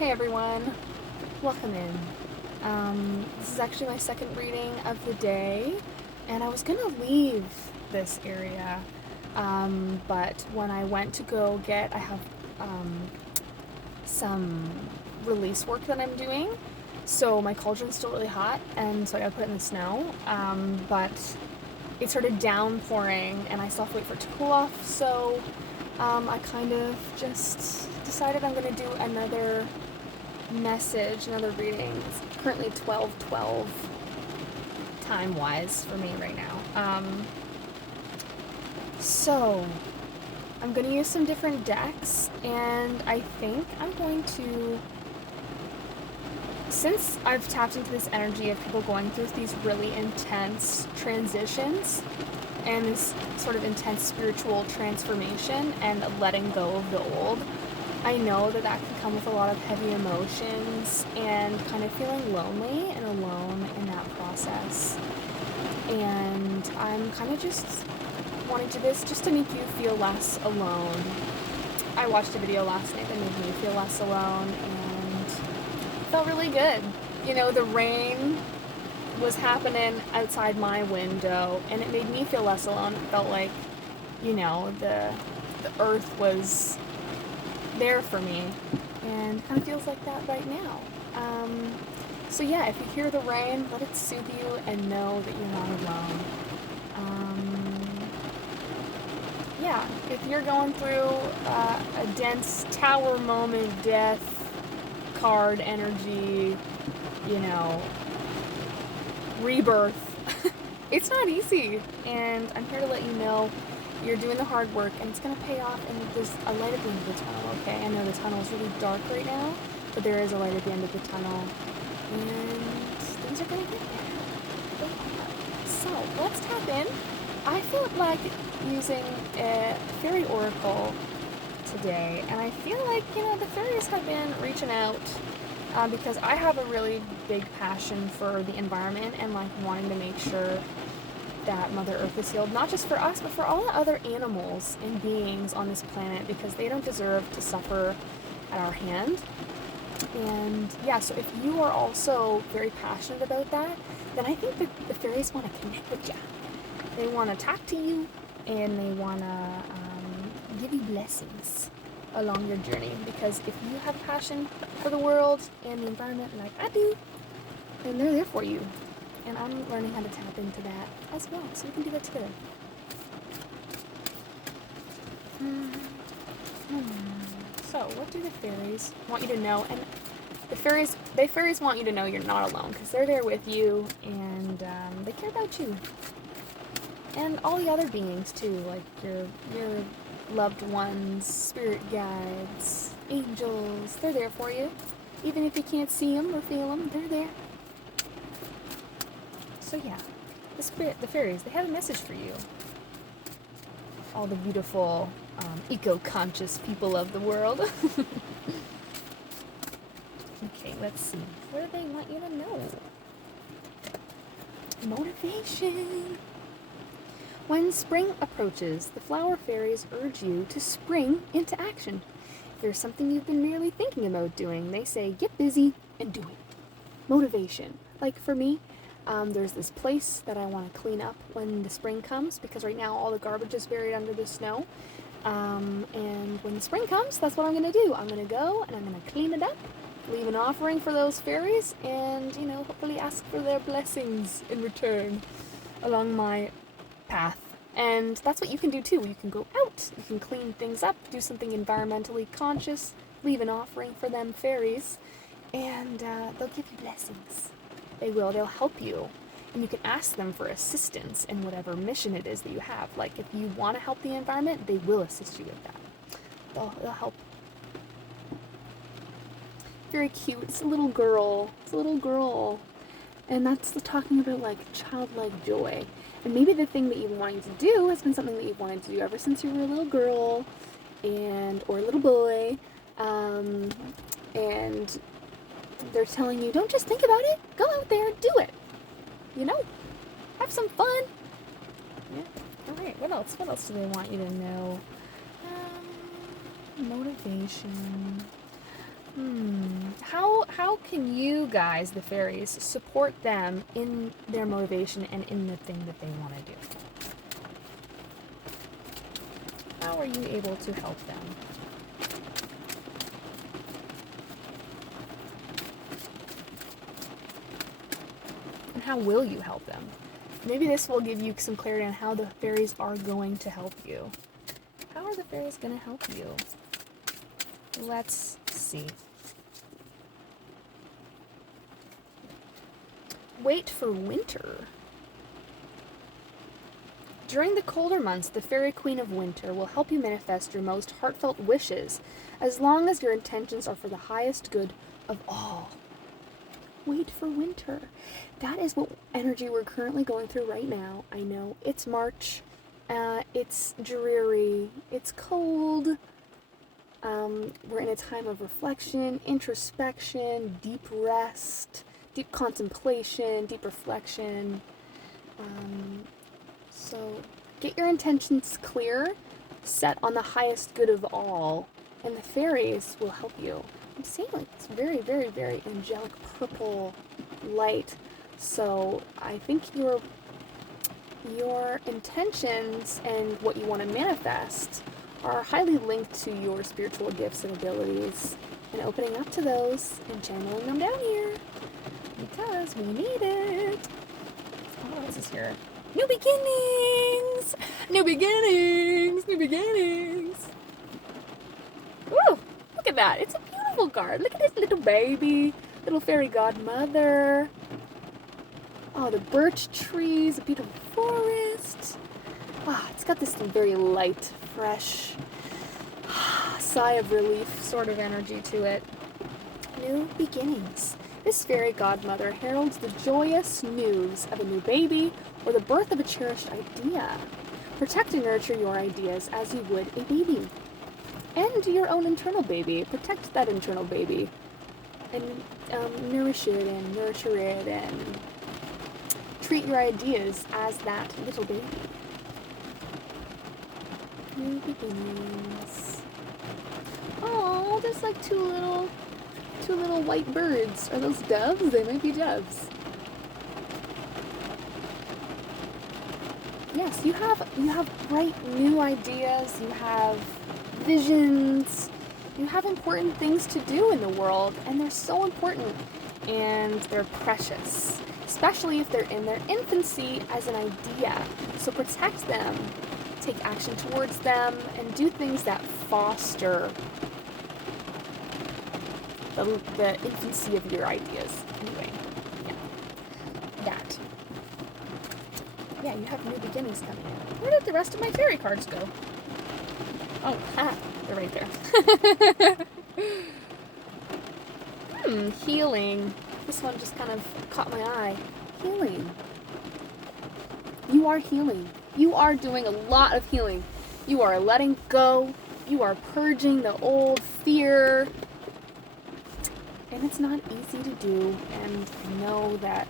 Hey everyone, welcome in. This is actually my second reading of the day, and I was gonna leave this area, but when I went to go I have some release work that I'm doing, so my cauldron's still really hot, and so I gotta put it in the snow, but it started downpouring, and I still have to wait for it to cool off, so I kind of just decided I'm gonna do another another reading. It's currently 12:12 time wise for me right now. So I'm gonna use some different decks, and I think I'm going to, since I've tapped into this energy of people going through these really intense transitions and this sort of intense spiritual transformation and letting go of the old, I know that that can come with a lot of heavy emotions and kind of feeling lonely and alone in that process. And I'm kind of just wanting to do this just to make you feel less alone. I watched a video last night that made me feel less alone, and it felt really good. You know, the rain was happening outside my window, and it made me feel less alone. It felt like, you know, the earth was there for me, and it kind of feels like that right now. So yeah, if you hear the rain, let it soothe you and know that you're not alone. Yeah, if you're going through a dense tower moment, death, card energy, you know, rebirth, it's not easy, and I'm here to let you know you're doing the hard work, and it's going to pay off, and there's a light at the end of the tunnel, okay? I know the tunnel is really dark right now, but there is a light at the end of the tunnel, and things are going to get better. So, let's tap in. I felt like using a fairy oracle today, and I feel like, you know, the fairies have been reaching out because I have a really big passion for the environment and like wanting to make sure that Mother Earth is healed, not just for us, but for all the other animals and beings on this planet, because they don't deserve to suffer at our hand. And yeah, so if you are also very passionate about that, then I think that the fairies want to connect with you. They want to talk to you, and they want to give you blessings along your journey, because if you have passion for the world and the environment like I do, then they're there for you. And I'm learning how to tap into that as well, so we can do that together. So, what do the fairies want you to know? And the fairies want you to know you're not alone, because they're there with you, and they care about you. And all the other beings too, like your loved ones, spirit guides, angels, they're there for you. Even if you can't see them or feel them, they're there. So yeah, the fairies, they have a message for you. All the beautiful, eco-conscious people of the world. Okay, let's see. What do they want you to know? Motivation. When spring approaches, the flower fairies urge you to spring into action. If there's something you've been merely thinking about doing, they say get busy and do it. Motivation. Like for me, there's this place that I want to clean up when the spring comes, because right now all the garbage is buried under the snow. And when the spring comes, that's what I'm going to do. I'm going to go and I'm going to clean it up, leave an offering for those fairies, and, you know, hopefully ask for their blessings in return along my path. And that's what you can do too. You can go out, you can clean things up, do something environmentally conscious, leave an offering for them fairies, and they'll give you blessings. They will. They'll help you. And you can ask them for assistance in whatever mission it is that you have. Like, if you want to help the environment, they will assist you with that. They'll help. Very cute. It's a little girl. And that's talking about, like, childlike joy. And maybe the thing that you've been wanting to do has been something that you've wanted to do ever since you were a little girl, or a little boy. And they're telling you, don't just think about it, go out there, do it. You know? Have some fun. Yeah. Alright, what else? What else do they want you to know? Motivation. how can you guys, the fairies, support them in their motivation and in the thing that they want to do? How are you able to help them? And how will you help them? Maybe this will give you some clarity on how the fairies are going to help you. How are the fairies going to help you? Let's see. Wait for winter. During the colder months, the Fairy Queen of Winter will help you manifest your most heartfelt wishes, as long as your intentions are for the highest good of all. Wait for winter. That is what energy we're currently going through right now. I know it's March. It's dreary. It's cold. We're in a time of reflection, introspection, deep rest, deep contemplation, deep reflection. So get your intentions clear, set on the highest good of all, and the fairies will help you. I'm seeing like it's very, very, very angelic purple light. So I think your intentions and what you want to manifest are highly linked to your spiritual gifts and abilities, and opening up to those and channeling them down here because we need it. What else is here? New beginnings! New beginnings! New beginnings! Woo! Look at that. It's a beautiful card. Look at this little baby. Little fairy godmother. Oh, the birch trees. A beautiful forest. Ah, it's got this very light, fresh sigh of relief sort of energy to it. New beginnings. This fairy godmother heralds the joyous news of a new baby or the birth of a cherished idea. Protect and nurture your ideas as you would a baby. And your own internal baby. Protect that internal baby. And nourish it and nurture it and treat your ideas as that little baby. New beginnings. Oh, there's like two little white birds. Are those doves? They might be doves. Yes, you have bright new ideas, you have visions, you have important things to do in the world, and they're so important and they're precious, especially if they're in their infancy as an idea. So protect them, take action towards them, and do things that foster the infancy of your ideas. Anyway, yeah. That. Yeah, you have new beginnings coming in. Where did the rest of my fairy cards go? Oh, they're right there. Healing. This one just kind of caught my eye. Healing. You are healing. You are doing a lot of healing. You are letting go. You are purging the old fear. And it's not easy to do, and know that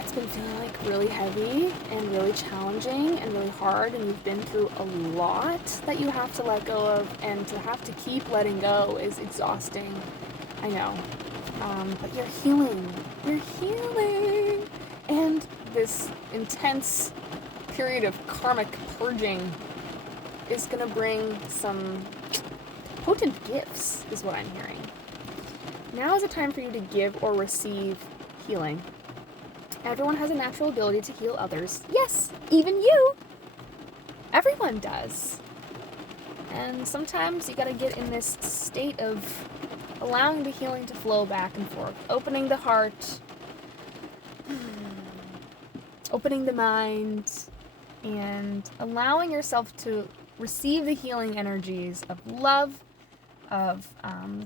it's been feeling like really heavy and really challenging and really hard, and you've been through a lot that you have to let go of, and to have to keep letting go is exhausting. I know. But you're healing. You're healing. And this intense period of karmic purging is going to bring some potent gifts, is what I'm hearing. Now is a time for you to give or receive healing. Everyone has a natural ability to heal others. Yes, even you. Everyone does. And sometimes you gotta get in this state of allowing the healing to flow back and forth. Opening the heart. Opening the mind. And allowing yourself to receive the healing energies of love, of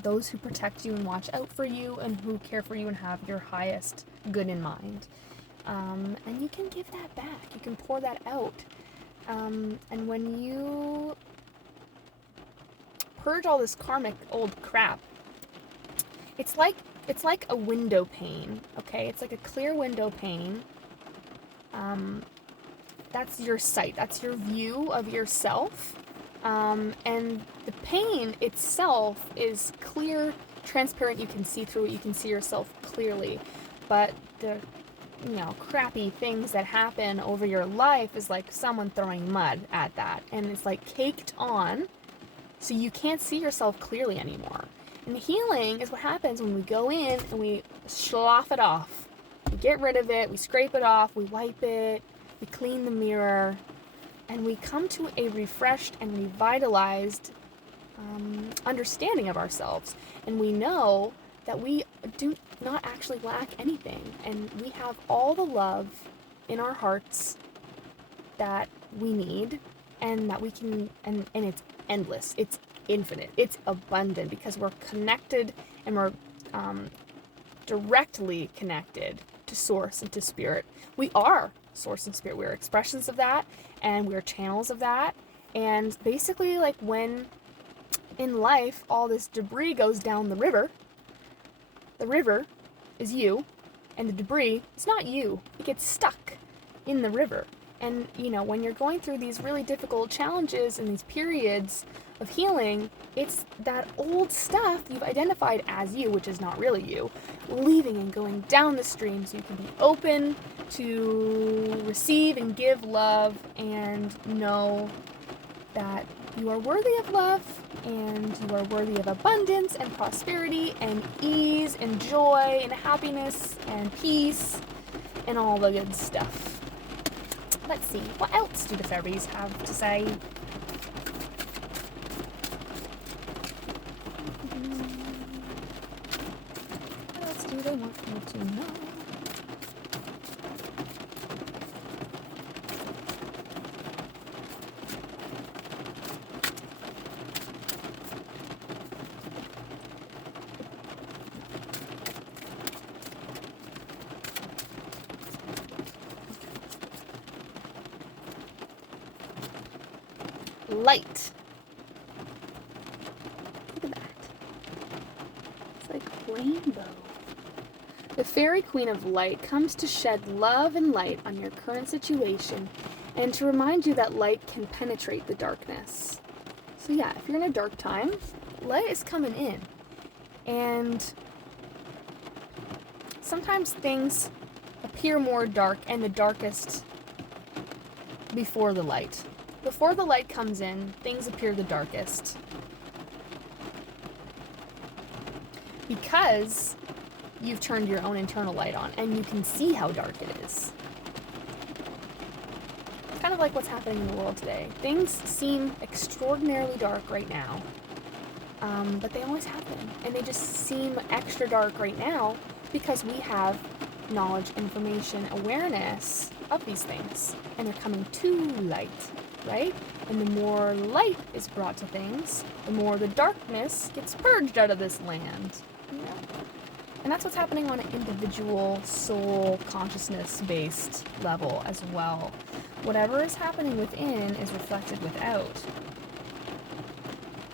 those who protect you and watch out for you and who care for you and have your highest good in mind. And you can give that back. You can pour that out. And when you purge all this karmic old crap, it's like a window pane, okay? It's like a clear window pane. That's your sight. That's your view of yourself. And the pane itself is clear transparent, you can see through it, you can see yourself clearly. But the crappy things that happen over your life is like someone throwing mud at that, and it's like caked on, so you can't see yourself clearly anymore. And healing is what happens when we go in and we slough it off. We get rid of it, we scrape it off, we wipe it, we clean the mirror, and we come to a refreshed and revitalized understanding of ourselves. And we know that we do not actually lack anything, and we have all the love in our hearts that we need, and that we can, and it's endless, it's infinite, it's abundant, because we're connected, and we're directly connected to source and to spirit. We are source and spirit. We're expressions of that, and we're channels of that. And basically, like, when in life all this debris goes down the river is you, and the debris is not you. It gets stuck in the river. And when you're going through these really difficult challenges and these periods of healing, it's that old stuff you've identified as you, which is not really you, leaving and going down the stream, so you can be open to receive and give love, and know that you are worthy of love, and you are worthy of abundance and prosperity and ease and joy and happiness and peace and all the good stuff. Let's see, what else do the fairies have to say? What else do they want me to know? Light. Look at that. It's like rainbow. The Fairy Queen of Light comes to shed love and light on your current situation, and to remind you that light can penetrate the darkness. So yeah, if you're in a dark time, light is coming in. And sometimes things appear more dark and the darkest before the light. Before the light comes in, things appear the darkest. Because you've turned your own internal light on, and you can see how dark it is. It's kind of like what's happening in the world today. Things seem extraordinarily dark right now, but they always have been. And they just seem extra dark right now because we have knowledge, information, awareness of these things. And they're coming to light. Right? And the more light is brought to things, the more the darkness gets purged out of this land. And that's what's happening on an individual soul consciousness-based level as well. Whatever is happening within is reflected without.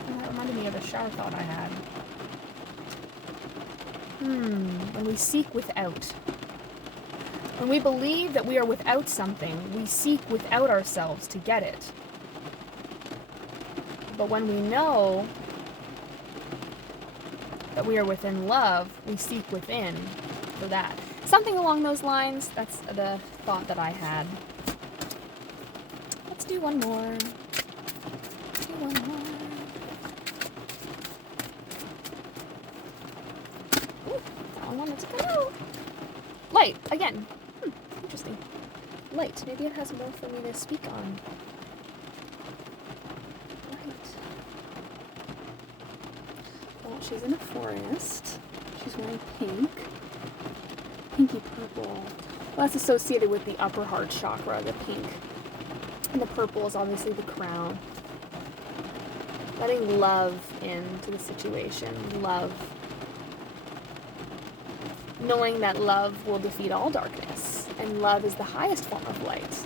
And that reminded me of a shower thought I had. When we seek without. When we believe that we are without something, we seek without ourselves to get it. But when we know that we are within love, we seek within for that. Something along those lines, that's the thought that I had. Let's do one more. Ooh, that one wanted to come out. Light, again. Interesting. Light. Maybe it has more for me to speak on. Light. Well, she's in a forest. She's wearing pink. Pinky purple. Well, that's associated with the upper heart chakra, the pink. And the purple is obviously the crown. Letting love into the situation. Love. Knowing that love will defeat all darkness. And love is the highest form of light.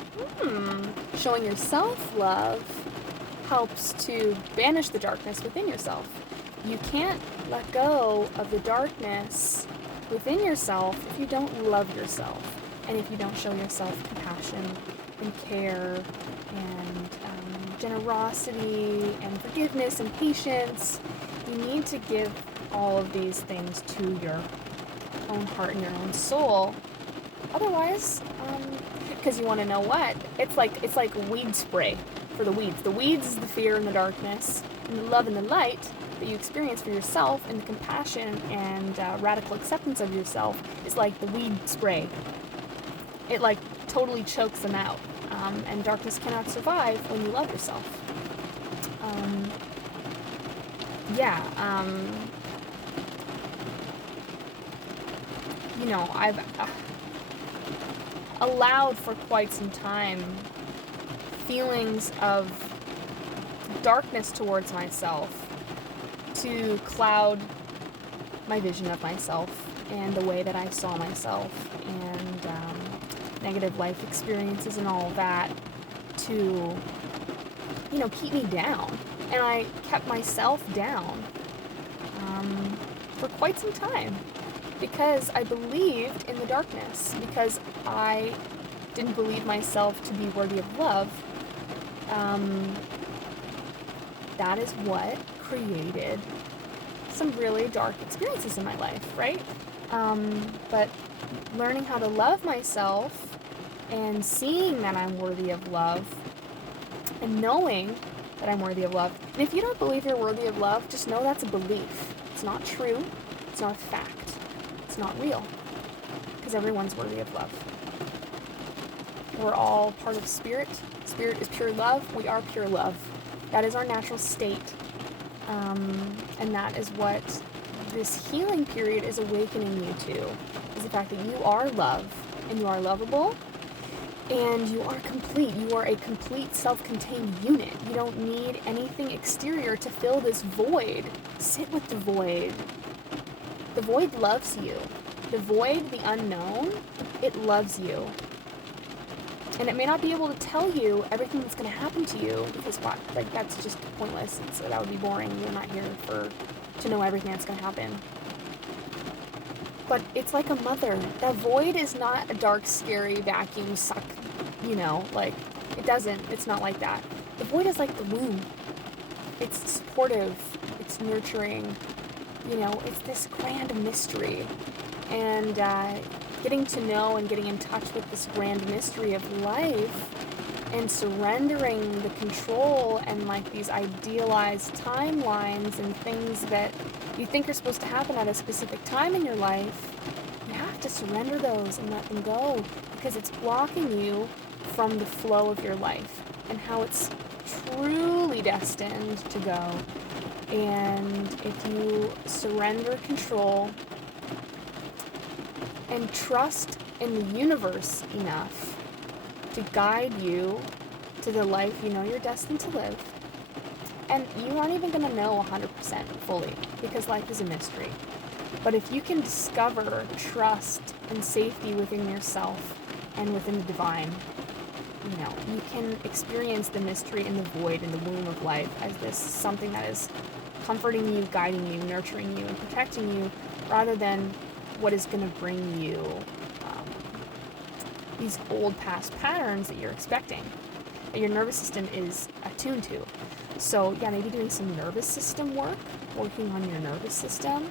Showing yourself love helps to banish the darkness within yourself. You can't let go of the darkness within yourself if you don't love yourself. And if you don't show yourself compassion and care and generosity and forgiveness and patience you need to give all of these things to your own heart and your own soul. Otherwise, because you want to know what, it's like weed spray for the weeds. The weeds is the fear and the darkness, and the love and the light that you experience for yourself, and the compassion and radical acceptance of yourself is like the weed spray. It like totally chokes them out, and darkness cannot survive when you love yourself. I've allowed for quite some time feelings of darkness towards myself to cloud my vision of myself and the way that I saw myself, and negative life experiences and all of that to, keep me down. And I kept myself down for quite some time because I believed in the darkness, because I didn't believe myself to be worthy of love. That is what created some really dark experiences in my life, right? But learning how to love myself and seeing that I'm worthy of love and knowing that I'm worthy of love. And if you don't believe you're worthy of love, just know that's a belief. It's not true. It's not a fact. It's not real. Because everyone's worthy of love. We're all part of spirit. Spirit is pure love. We are pure love. That is our natural state. And that is what this healing period is awakening you to, is the fact that you are love, and you are lovable, and you are complete. You are a complete self-contained unit. You don't need anything exterior to fill this void. Sit with the void. The void loves you. The void, the unknown, it loves you. And it may not be able to tell you everything that's going to happen to you, because that's just pointless. That would be boring. You're not here to know everything that's going to happen. But it's like a mother. That void is not a dark, scary vacuum suck, it doesn't. It's not like that. The void is like the womb. It's supportive. It's nurturing. It's this grand mystery. And getting to know and getting in touch with this grand mystery of life and surrendering the control and these idealized timelines and things that you think are supposed to happen at a specific time in your life, you have to surrender those and let them go, because it's blocking you from the flow of your life and how it's truly destined to go. And if you surrender control and trust in the universe enough to guide you to the life you're destined to live, and you aren't even going to know 100% fully, because life is a mystery. But if you can discover trust and safety within yourself and within the divine, you can experience the mystery in the void, in the womb of life, as this something that is comforting you, guiding you, nurturing you, and protecting you, rather than what is going to bring you these old past patterns that you're expecting, that your nervous system is attuned to. So maybe doing some nervous system work, working on your nervous system,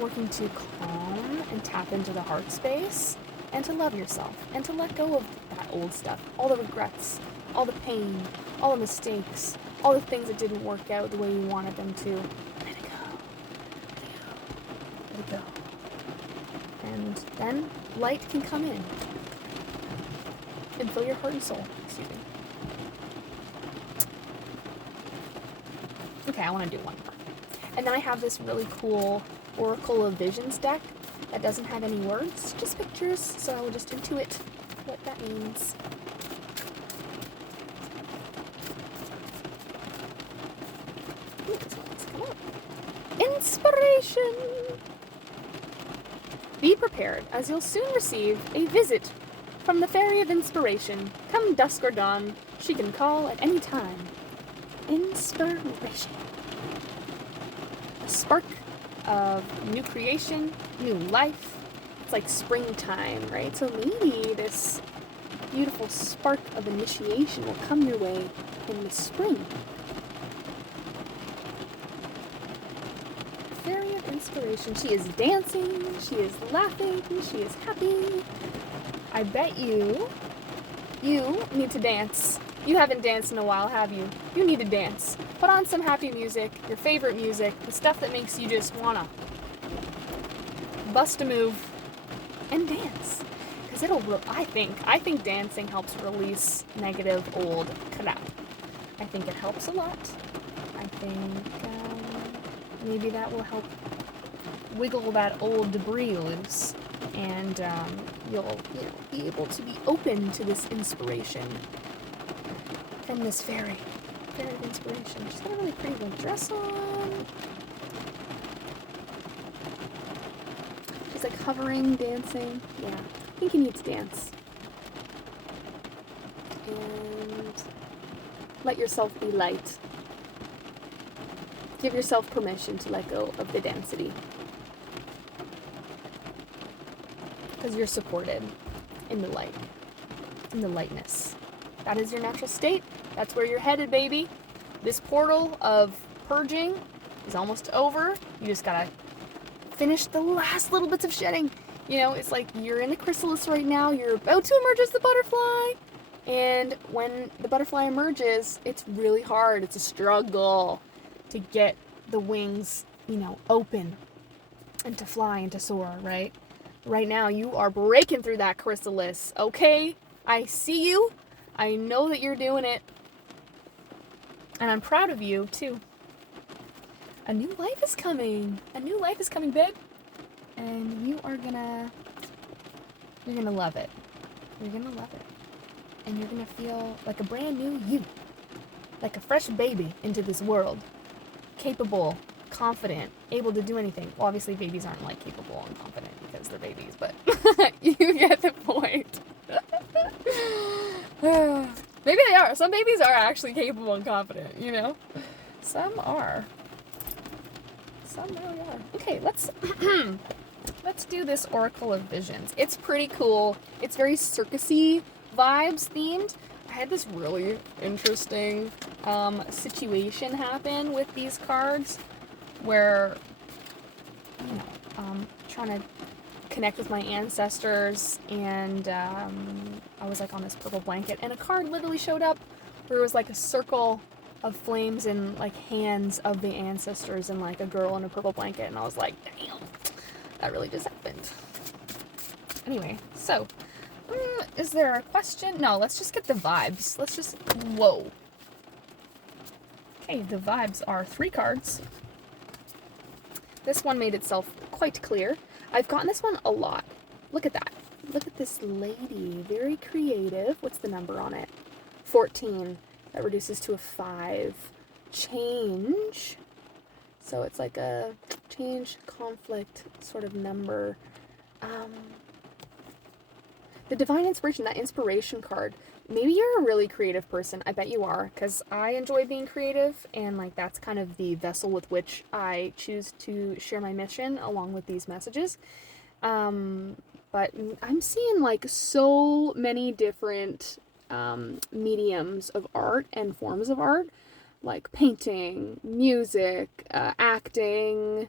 working to calm and tap into the heart space, and to love yourself, and to let go of that old stuff, all the regrets, all the pain, all the mistakes, all the things that didn't work out the way you wanted them to. Let it go. Let it go. And then light can come in and fill your heart and soul. Excuse me. Okay, I want to do one more. And then I have this really cool Oracle of Visions deck that doesn't have any words, just pictures, so I will just intuit what that means. Ooh, this one's come up. Inspiration! Be prepared, as you'll soon receive a visit from the Fairy of Inspiration. Come dusk or dawn, she can call at any time. Inspiration. A spark of new creation, new life. It's like springtime, right? So maybe this beautiful spark of initiation will come your way in the spring. inspiration. She is dancing, she is laughing, she is happy. I bet you need to dance. You haven't danced in a while, have you? You need to dance. Put on some happy music, your favorite music, the stuff that makes you just wanna bust a move and dance. Because I think dancing helps release negative old crap. I think it helps a lot. I think maybe that will help wiggle that old debris loose, and you'll be able to be open to this inspiration from this fairy of inspiration. She's got a really pretty little dress on. She's like hovering, dancing. Yeah, I think you need to dance. And let yourself be light. Give yourself permission to let go of the density. Because you're supported in the light, in the lightness. That is your natural state. That's where you're headed, baby. This portal of purging is almost over. You just gotta finish the last little bits of shedding. You know, it's like you're in the chrysalis right now. You're about to emerge as the butterfly. And when the butterfly emerges, it's really hard. It's a struggle to get the wings, open and to fly and to soar, right? Right now, you are breaking through that chrysalis, okay? I see you. I know that you're doing it. And I'm proud of you, too. A new life is coming. A new life is coming, babe. And you're gonna love it. You're gonna love it. And you're gonna feel like a brand new you. Like a fresh baby into this world. Capable, confident, able to do anything. Well, obviously babies aren't like capable and confident because they're babies, but you get the point. Maybe they are. Some babies are actually capable and confident, Some are. Some really are. Okay, let's do this Oracle of Visions. It's pretty cool. It's very circusy vibes themed. I had this really interesting situation happen with these cards where, trying to connect with my ancestors, and I was like on this purple blanket, and a card literally showed up where it was like a circle of flames and like hands of the ancestors and like a girl in a purple blanket, and I was like, damn, that really just happened. Anyway, so is there a question? No, let's just get the vibes. Whoa. Okay, the vibes are 3 cards. This one made itself quite clear. I've gotten this one a lot. Look at that. Look at this lady. Very creative. What's the number on it? 14. That reduces to a 5. Change. So it's like a change, conflict sort of number. The Divine Inspiration, that inspiration card. Maybe you're a really creative person. I bet you are, because I enjoy being creative, and like that's kind of the vessel with which I choose to share my mission along with these messages. But I'm seeing like so many different mediums of art and forms of art, like painting, music, acting,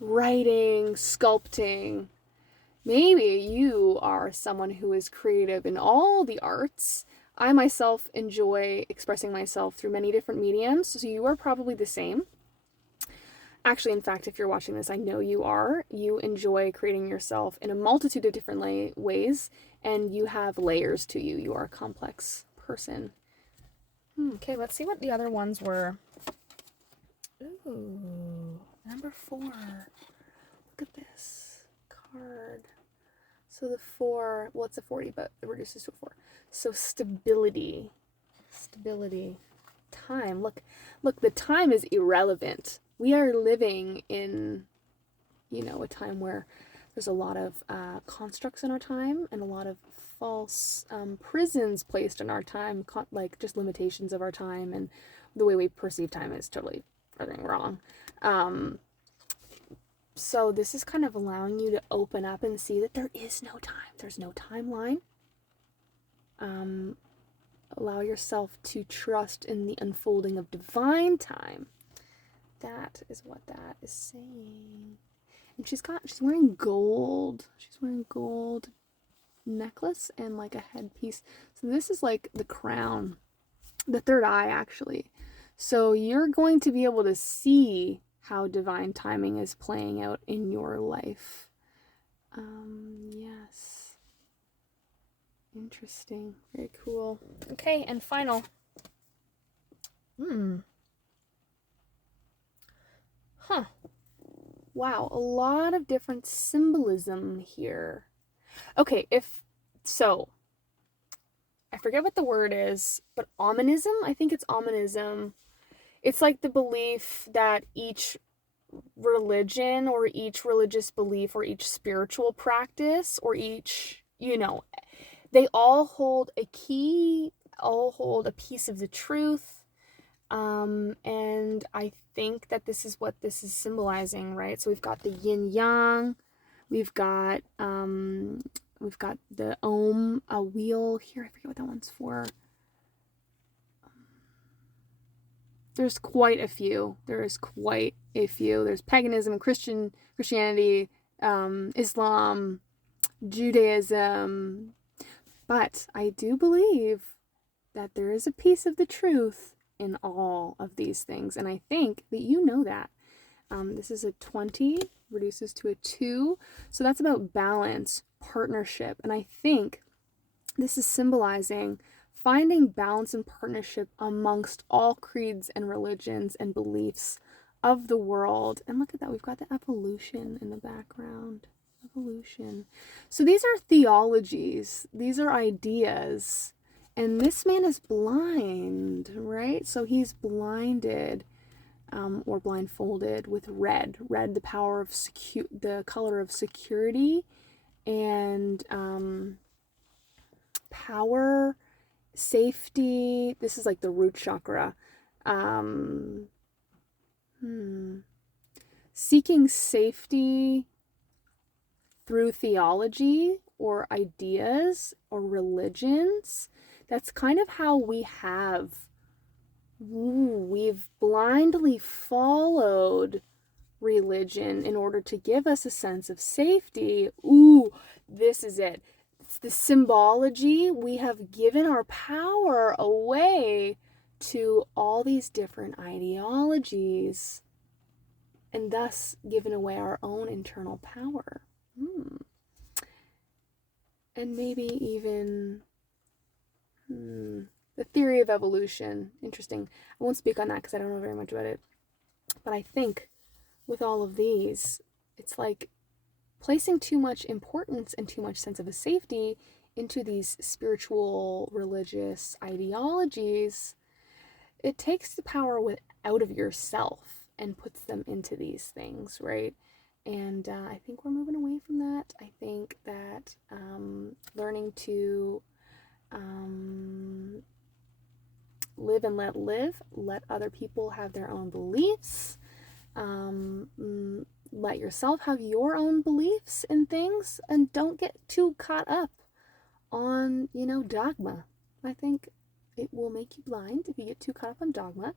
writing, sculpting. Maybe you are someone who is creative in all the arts. I myself enjoy expressing myself through many different mediums, so you are probably the same. Actually, in fact, if you're watching this, I know you are. You enjoy creating yourself in a multitude of different ways, and you have layers to you. You are a complex person. Okay, let's see what the other ones were. Ooh, number 4. Look at this card. So the 4, well, it's a 40, but it reduces to a 4. So stability. Time. Look, the time is irrelevant. We are living in, a time where there's a lot of constructs in our time and a lot of false prisons placed in our time, like just limitations of our time, and the way we perceive time is totally everything wrong. So this is kind of allowing you to open up and see that there is no time. There's no timeline. Allow yourself to trust in the unfolding of divine time. That is what that is saying. And she's wearing gold. She's wearing gold necklace and like a headpiece. So this is like the crown, the third eye actually. So you're going to be able to see how divine timing is playing out in your life. Yes. Interesting. Very cool. Okay, and final. Wow, a lot of different symbolism here. Okay, I forget what the word is, but omonism? I think it's omonism. It's like the belief that each religion or each religious belief or each spiritual practice or each, they all hold a key, all hold a piece of the truth. And I think that this is what this is symbolizing, right? So we've got the yin yang, we've got the Om, a wheel here. I forget what that one's for. There's quite a few. There's paganism, Christianity, Islam, Judaism. But I do believe that there is a piece of the truth in all of these things. And I think that you know that. This is a 20, reduces to a 2. So that's about balance, partnership. And I think this is symbolizing finding balance and partnership amongst all creeds and religions and beliefs of the world. And look at that, we've got the evolution in the background. Evolution. So these are theologies, these are ideas, and this man is blind, right? So he's blinded or blindfolded with red, the power of the color of security and power, safety. This is like the root chakra. Seeking safety through theology or ideas or religions. That's kind of how we've blindly followed religion in order to give us a sense of safety. This is it. It's the symbology. We have given our power away to all these different ideologies and thus given away our own internal power. And maybe even the theory of evolution. Interesting. I won't speak on that because I don't know very much about it. But I think with all of these, it's like placing too much importance and too much sense of a safety into these spiritual, religious ideologies. It takes the power out of yourself and puts them into these things, right? And I think we're moving away from that. I think that learning to live and let other people have their own beliefs, let yourself have your own beliefs and things, and don't get too caught up on, dogma. I think it will make you blind if you get too caught up on dogma.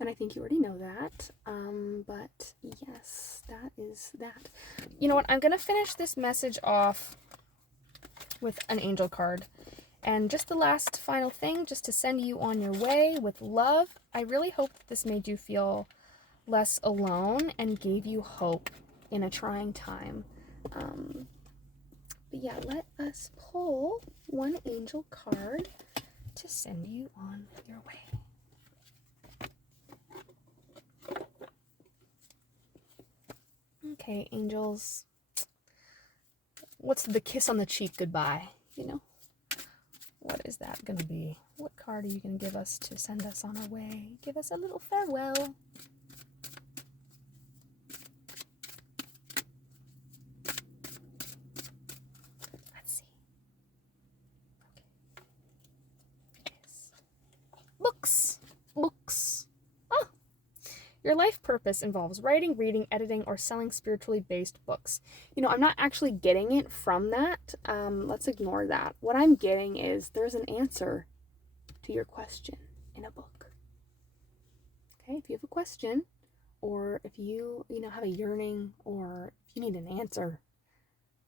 And I think you already know that. But yes, that is that. You know what? I'm going to finish this message off with an angel card. And just the last final thing, just to send you on your way with love. I really hope that this made you feel less alone and gave you hope in a trying time. But yeah, let us pull one angel card to send you on your way. Okay, angels. What's the kiss on the cheek goodbye? What is that going to be? What card are you going to give us to send us on our way? Give us a little farewell. Let's see. Okay. Yes. Books. Oh. Your life purpose involves writing, reading, editing, or selling spiritually based books. I'm not actually getting it from that. Let's ignore that. What I'm getting is there's an answer to your question in a book. Okay, if you have a question or if you have a yearning, or if you need an answer,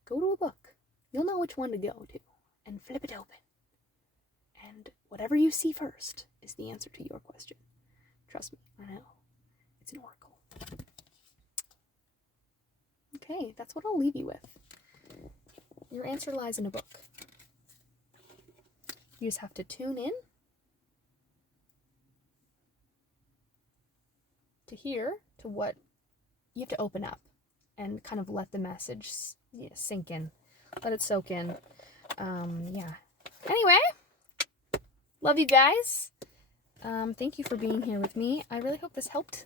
go to a book. You'll know which one to go to and flip it open. And whatever you see first is the answer to your question. Trust me, I know. It's an oracle. Okay, that's what I'll leave you with. Your answer lies in a book. You just have to tune in to hear to what you have to open up and kind of let the message sink in. Let it soak in. Yeah. Anyway, love you guys. Thank you for being here with me. I really hope this helped.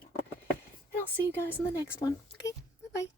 And I'll see you guys in the next one. Okay, bye-bye.